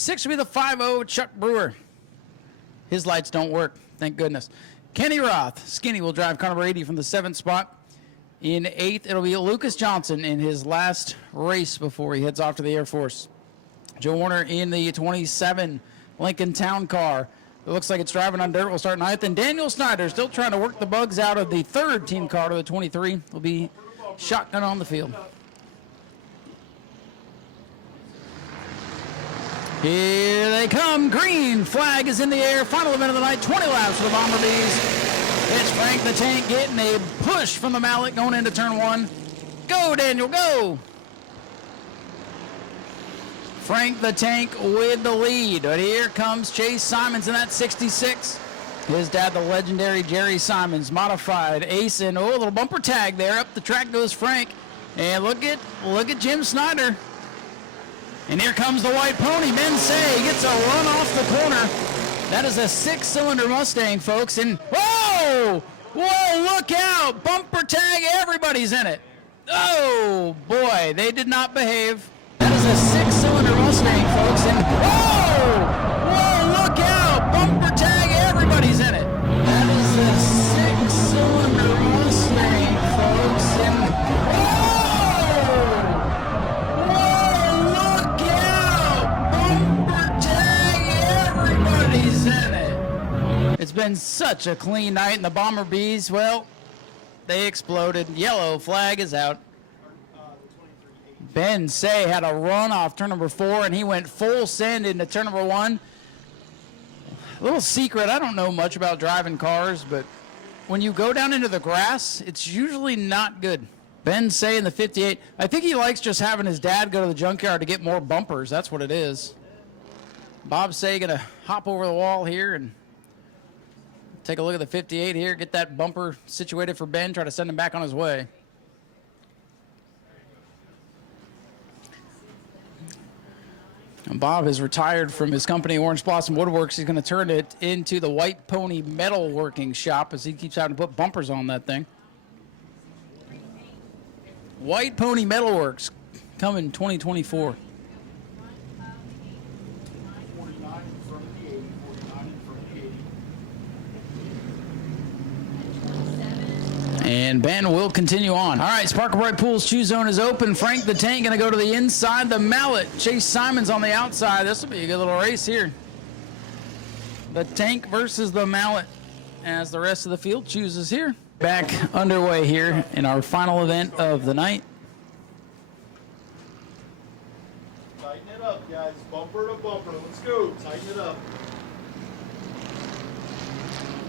6 will be the 5-0 Chuck Brewer. His lights don't work, thank goodness. Kenny Roth, Skinny, will drive car number 80 from the 7th spot. In 8th, it'll be Lucas Johnson in his last race before he heads off to the Air Force. Joe Warner in the 27 Lincoln Town Car. It looks like it's driving on dirt. Will start 9th. And Daniel Snyder still trying to work the bugs out of the 3rd team car to the 23. Will be shotgun on the field. Here they come. Green flag is in the air. Final event of the night. 20 laps for the Bomber Bees. It's Frank the Tank getting a push from the mallet going into turn 1. Go, Daniel, go. Frank the Tank with the lead. But here comes Chase Simons in that 66. His dad, the legendary Jerry Simons, modified ace, and oh, a little bumper tag there. Up the track goes Frank. And look at Jim Snyder. And here comes the white pony. Ben Say gets a run off the corner. That is a 6-cylinder Mustang, folks. And whoa, look out. Bumper tag, everybody's in it. Oh, boy, they did not behave. That is a 6-cylinder Mustang, folks. And whoa, look out. Bumper tag, everybody's in it. That is a 6-cylinder Mustang, folks. And look out. Bumper tag, everybody's in it. It's been such a clean night, and the Bomber Bees, well, they exploded. Yellow flag is out. Ben Say had a run off turn number 4, and he went full send into turn number 1. A little secret, I don't know much about driving cars, but when you go down into the grass, it's usually not good. Ben Say in the 58. I think he likes just having his dad go to the junkyard to get more bumpers. That's what it is. Bob Say going to hop over the wall here and take a look at the 58 here, get that bumper situated for Ben, try to send him back on his way. And Bob has retired from his company, Orange Blossom Woodworks. He's going to turn it into the White Pony Metal Working Shop as he keeps having to put bumpers on that thing. White Pony Metalworks coming 2024. And Ben will continue on. All right, Sparkle Bright Pools Shoe Zone is open. Frank the Tank going to go to the inside. The Mallet, Chase Simons on the outside. This will be a good little race here. The Tank versus the Mallet as the rest of the field chooses here. Back underway here in our final event of the night. Tighten it up, guys. Bumper to bumper. Let's go. Tighten it up.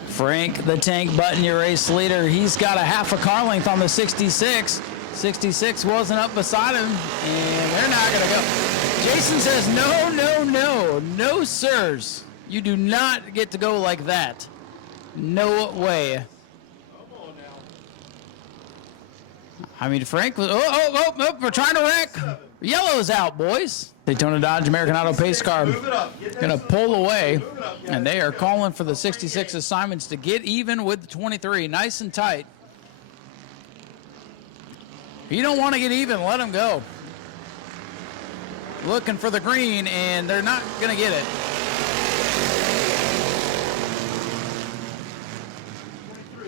Frank the Tank Button, your race leader. He's got a half a car length on the 66. 66 wasn't up beside him, and they're not going to go. Jason says, no, sirs. You do not get to go like that. No way. Come on now. I mean, Frank was, we're trying to wreck. Yellow's out, boys. Daytona Dodge American Auto Pace car going to pull away, and they are calling for the 66 of Simons to get even with the 23. Nice and tight. If you don't want to get even, let them go. Looking for the green, and they're not going to get it.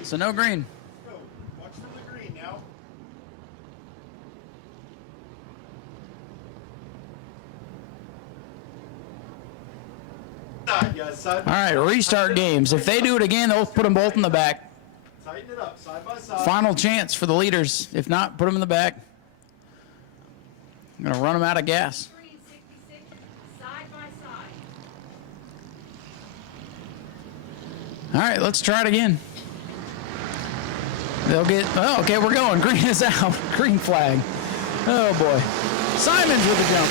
So no green. Watch for the green now. All right, restart games. If they do it again, they'll put them both in the back. Tighten it up, side by side. Final chance for the leaders. If not, put them in the back. I'm going to run them out of gas. 66, side by side. All right, let's try it again. They'll get, oh, okay, we're going. Green is out. Green flag. Oh, boy. Simons with the jump.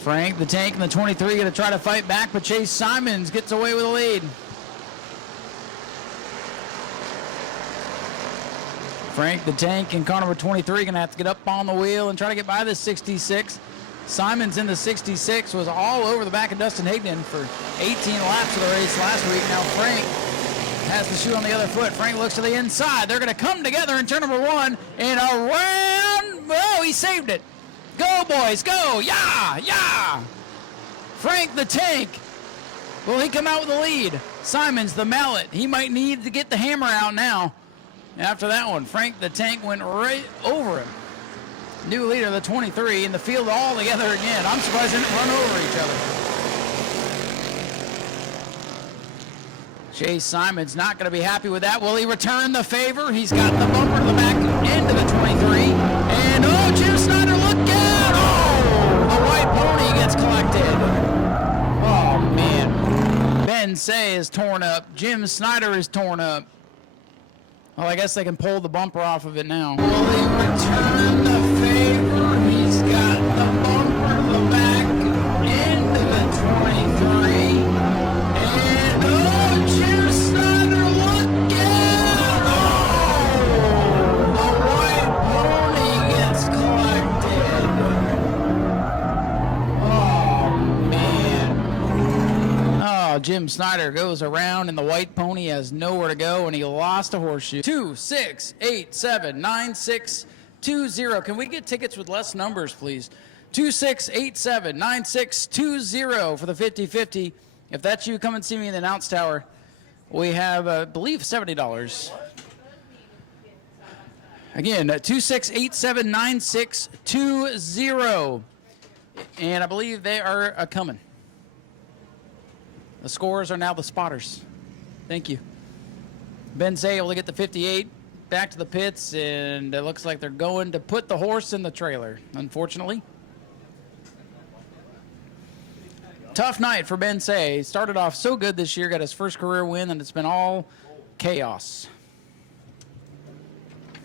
Frank the Tank and the 23 going to try to fight back, but Chase Simons gets away with the lead. Frank the Tank and car number 23 going to have to get up on the wheel and try to get by this 66. Simons in the 66 was all over the back of Dustin Higdon for 18 laps of the race last week. Now Frank has the shoe on the other foot. Frank looks to the inside. They're going to come together in turn number 1, and around he saved it. Go, boys, go. Yeah, yeah. Frank the Tank. Will he come out with the lead? Simons, the mallet. He might need to get the hammer out now. After that one, Frank the Tank went right over him. New leader, the 23, in the field all together again. I'm surprised they didn't run over each other. Chase Simons not going to be happy with that. Will he return the favor? He's got the bumper to the back end of the 23. And, oh, Jim Snyder, look out! Oh, the white pony gets collected. Oh, man. Ben Say is torn up. Jim Snyder is torn up. Well, I guess they can pull the bumper off of it now. Will he return the favor? He's got the bumper to the back end of the 23. And, oh, Jim Snyder, look out! Oh, the white pony gets collected. Oh, man. Oh, Jim Snyder goes around and the white pony has nowhere to go and he lost a horseshoe. 2, 6, 8, 7, 9, 6, 2, 0. Can we get tickets with less numbers, please? 2, 6, 8, 7, 9, 6, 2, 0 for the 50-50. If that's you, come and see me in the announce tower. We have, I believe, $70. Again, 2, 6, 8, 7, 9, 6, 2, 0. And I believe they are coming. The scores are now the spotters. Thank you. Ben Say able to get the 58 back to the pits, and it looks like they're going to put the horse in the trailer, unfortunately. Tough night for Ben Say. He started off so good this year, got his first career win, and it's been all chaos.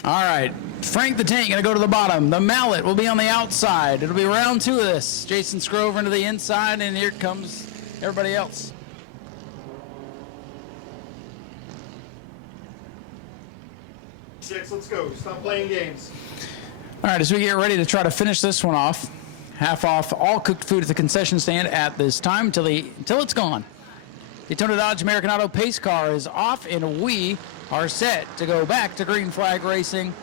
All right, Frank the Tank going to go to the bottom. The mallet will be on the outside. It'll be round 2 of this. Jason Scrover into the inside, and here comes everybody else. Six, let's go. Stop playing games. All right, as we get ready to try to finish this one off, half off all cooked food at the concession stand at this time until it's gone. Daytona Dodge American Auto pace car is off, and we are set to go back to green flag racing.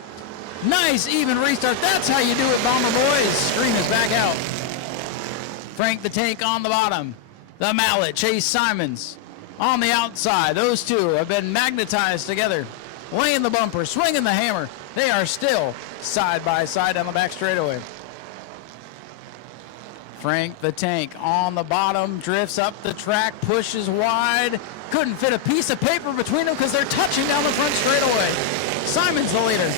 Nice even restart. That's how you do it, Bomber Boys. Screen is back out. Frank the Tank on the bottom. The mallet, Chase Simons on the outside. Those two have been magnetized together. Laying the bumper, swinging the hammer. They are still side by side down the back straightaway. Frank the Tank on the bottom, drifts up the track, pushes wide. Couldn't fit a piece of paper between them because they're touching down the front straightaway. Simons the leader.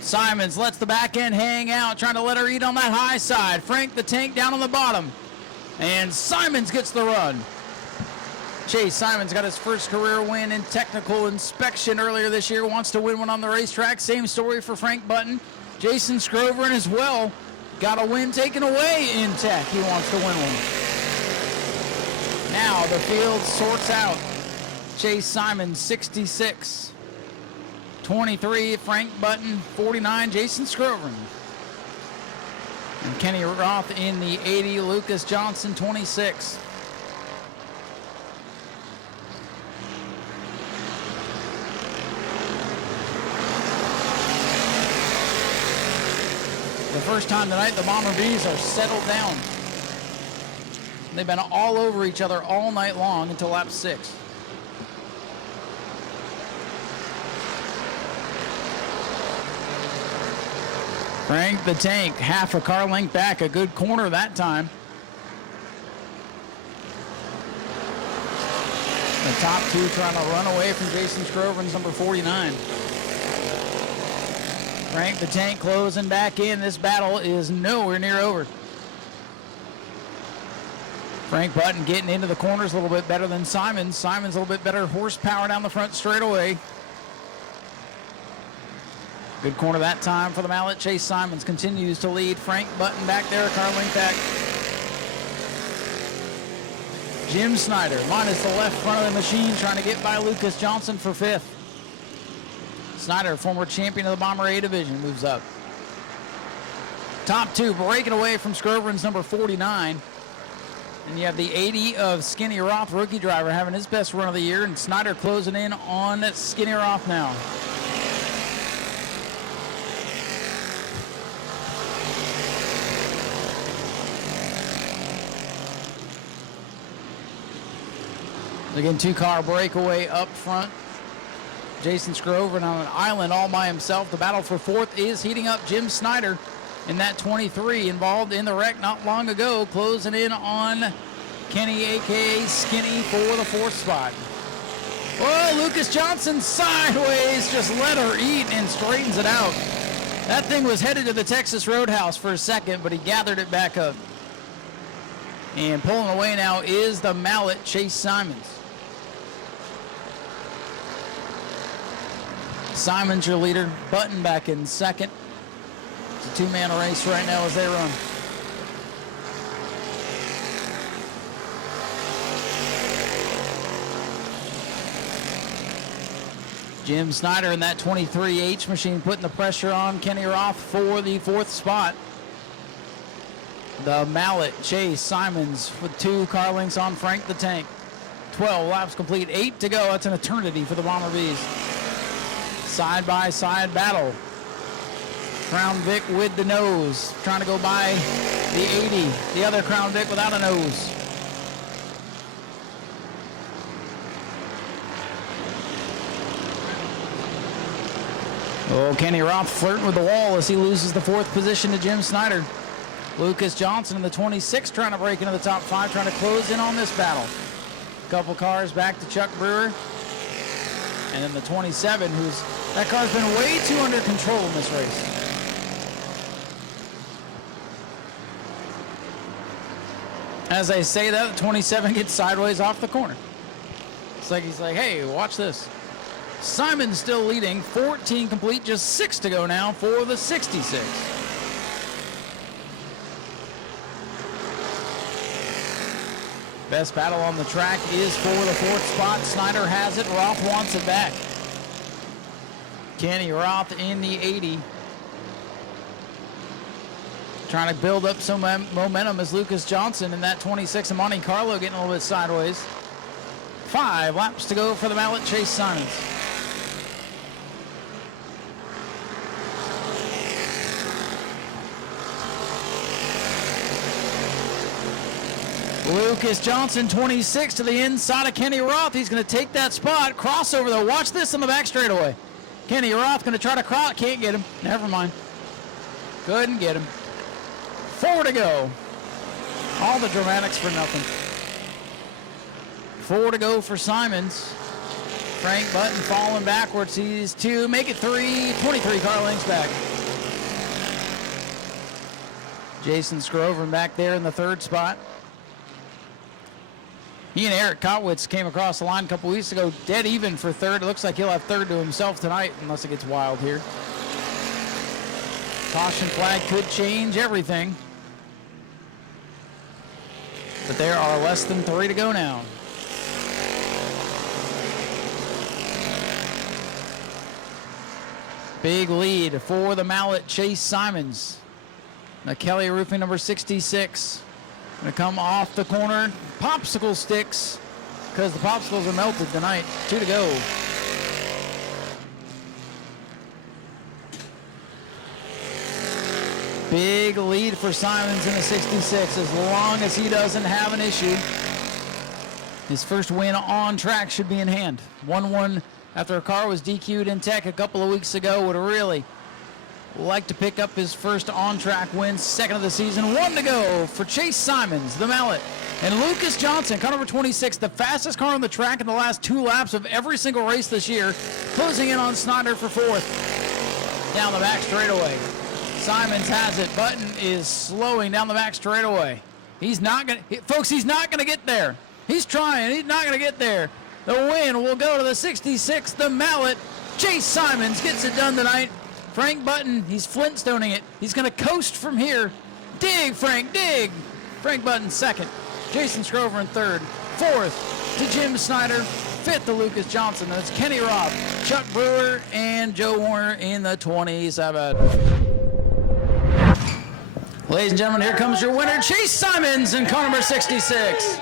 Simons lets the back end hang out, trying to let her eat on that high side. Frank the Tank down on the bottom. And Simons gets the run. Chase Simons got his first career win in technical inspection earlier this year. Wants to win one on the racetrack. Same story for Frank Button. Jason Scrover as well. Got a win taken away in tech. He wants to win one. Now the field sorts out. Chase Simons, 66. 23, Frank Button. 49, Jason Scrover. And Kenny Roth in the 80, Lucas Johnson, 26. The first time tonight, the Bomber Bees are settled down. They've been all over each other all night long until lap 6. Frank the Tank, half a car length back, a good corner that time. The top two trying to run away from Jason Scrover's number 49. Frank the Tank closing back in. This battle is nowhere near over. Frank Button getting into the corners a little bit better than Simons. Simons a little bit better horsepower down the front straightaway. Good corner that time for the mallet. Chase Simons continues to lead. Frank Button back there, car length back. Jim Snyder minus the left front of the machine, trying to get by Lucas Johnson for 5th. Snyder, former champion of the Bomber A division, moves up. Top two breaking away from Scrover's number 49. And you have the 80 of Skinny Roth, rookie driver, having his best run of the year, and Snyder closing in on Skinny Roth now. Again, 2-car breakaway up front. Jason Scrover on an island all by himself. The battle for fourth is heating up. Jim Snyder in that 23 involved in the wreck not long ago, closing in on Kenny, a.k.a. Skinny, for the fourth spot. Oh, Lucas Johnson sideways, just let her eat and straightens it out. That thing was headed to the Texas Roadhouse for a second, but he gathered it back up. And pulling away now is the mallet, Chase Simons. Simons your leader, Button back in second. It's a two-man race right now as they run. Jim Snyder in that 23H machine putting the pressure on Kenny Roth for the fourth spot. The mallet, Chase Simons with 2 car lengths on Frank the Tank. 12 laps complete, 8 to go. That's an eternity for the Bomber Bees. Side-by-side battle. Crown Vic with the nose, trying to go by the 80. The other Crown Vic without a nose. Oh, Kenny Roth flirting with the wall as he loses the fourth position to Jim Snyder. Lucas Johnson in the 26 trying to break into the top 5, trying to close in on this battle. Couple cars back to Chuck Brewer. And then the 27, that car's been way too under control in this race. As I say that, the 27 gets sideways off the corner. It's like he's like, hey, watch this. Simon's still leading, 14 complete, just 6 to go now for the 66. Best battle on the track is for the fourth spot. Snyder has it, Roth wants it back. Kenny Roth in the 80. Trying to build up some momentum as Lucas Johnson in that 26 and Monte Carlo getting a little bit sideways. 5 laps to go for the mallet, Chase Simons. Lucas Johnson, 26 to the inside of Kenny Roth. He's going to take that spot. Crossover, though. Watch this on the back straightaway. Kenny Roth going to try to cross. Can't get him. Never mind. Couldn't get him. 4 to go. All the dramatics for nothing. 4 to go for Simons. Frank Button falling backwards. He's 2. Make it 3. 23 car lengths back. Jason Scrover back there in the 3rd spot. He and Eric Kotwitz came across the line a couple weeks ago, dead even for 3rd. It looks like he'll have 3rd to himself tonight, unless it gets wild here. Caution flag could change everything. But there are less than 3 to go now. Big lead for the mallet, Chase Simons. Now Kelly Roofing number 66. Gonna come off the corner. Popsicle sticks, because the popsicles are melted tonight. 2 to go. Big lead for Simons in the 66, as long as he doesn't have an issue. His first win on track should be in hand. 1-1 after a car was DQ'd in Tech a couple of weeks ago. Would really like to pick up his first on-track win, 2nd of the season. 1 to go for Chase Simons, the mallet. And Lucas Johnson, car number 26, the fastest car on the track in the last 2 laps of every single race this year, closing in on Snyder for 4th. Down the back straightaway. Simons has it. Button is slowing down the back straightaway. He's not going to, folks, he's not going to get there. He's trying. He's not going to get there. The win will go to the 66, the mallet. Chase Simons gets it done tonight. Frank Button, he's Flintstoning it. He's going to coast from here. Dig, Frank, dig. Frank Button 2nd. Jason Scrover in 3rd. 4th to Jim Snyder. 5th to Lucas Johnson. That's Kenny Roth, Chuck Brewer, and Joe Warner in the 27. Ladies and gentlemen, here comes your winner, Chase Simons in car number 66.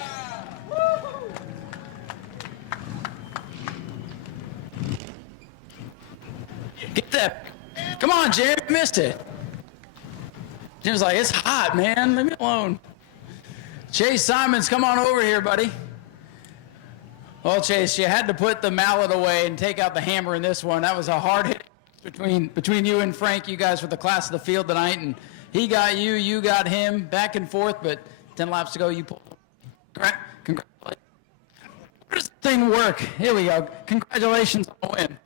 Get that. Come on, Jim. Missed it. Jim's like, it's hot, man. Leave me alone. Chase Simons, come on over here, buddy. Well, Chase, you had to put the mallet away and take out the hammer in this one. That was a hard hit between you and Frank. You guys were the class of the field tonight, and he got you, you got him, back and forth, but 10 laps to go, you pulled. Congratulations. How does the thing work? Here we go. Congratulations on the win.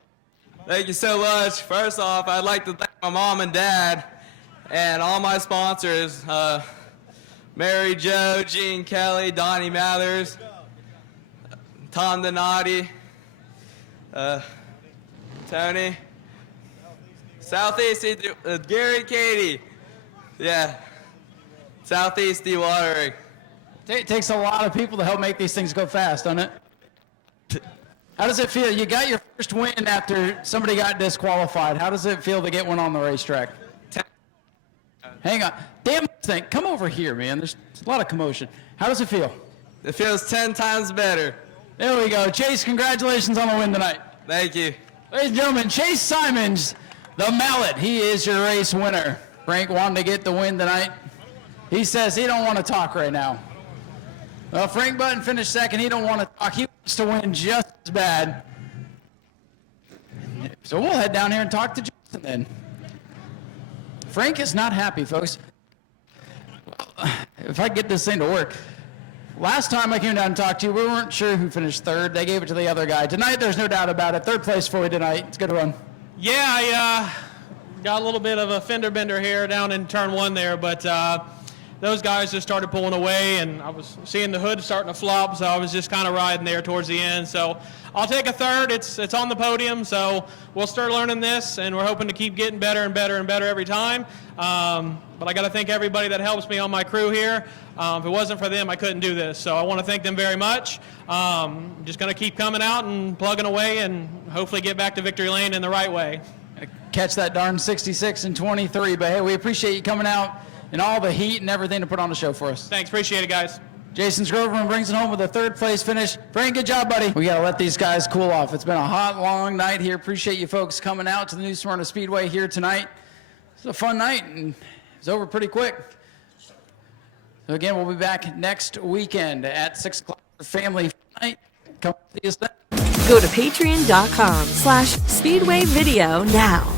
Thank you so much. First off, I'd like to thank my mom and dad and all my sponsors, Mary Jo, Gene Kelly, Donnie Mathers, Tom Donati, Tony, Southeast, Gary Katie, yeah, Southeast Dewatering. It takes a lot of people to help make these things go fast, doesn't it? How does it feel? You got your first win after somebody got disqualified. How does it feel to get one on the racetrack? Hang on. Damn thing. Come over here, man. There's a lot of commotion. How does it feel? It feels 10 times better. There we go. Chase, congratulations on the win tonight. Thank you. Ladies and gentlemen, Chase Simons, the mallet. He is your race winner. Frank wanted to get the win tonight. He says he don't want to talk right now. Well, Frank Button finished second. He don't want to talk. He wants to win just as bad. So we'll head down here and talk to Jason then. Frank is not happy, folks. Well, if I get this thing to work. Last time I came down and talked to you, we weren't sure who finished third. They gave it to the other guy. Tonight, there's no doubt about it. Third place for you tonight. It's a good run. Yeah, I got a little bit of a fender bender here down in turn one there, but those guys just started pulling away, and I was seeing the hood starting to flop, so I was just kind of riding there towards the end. So I'll take a third. It's on the podium, so we'll start learning this, and we're hoping to keep getting better and better and better every time. But I got to thank everybody that helps me on my crew here. If it wasn't for them, I couldn't do this. So I want to thank them very much. Just going to keep coming out and plugging away and hopefully get back to victory lane in the right way. Catch that darn 66 and 23. But, hey, we appreciate you coming out and all the heat and everything to put on the show for us. Thanks. Appreciate it, guys. Jason Groverman brings it home with a third place finish. Frank, good job, buddy. We got to let these guys cool off. It's been a hot, long night here. Appreciate you folks coming out to the new Smyrna Speedway here tonight. It's a fun night, and it's over pretty quick. So again, we'll be back next weekend at 6 o'clock for family night. Come see us then. Go to patreon.com/Speedway Video now.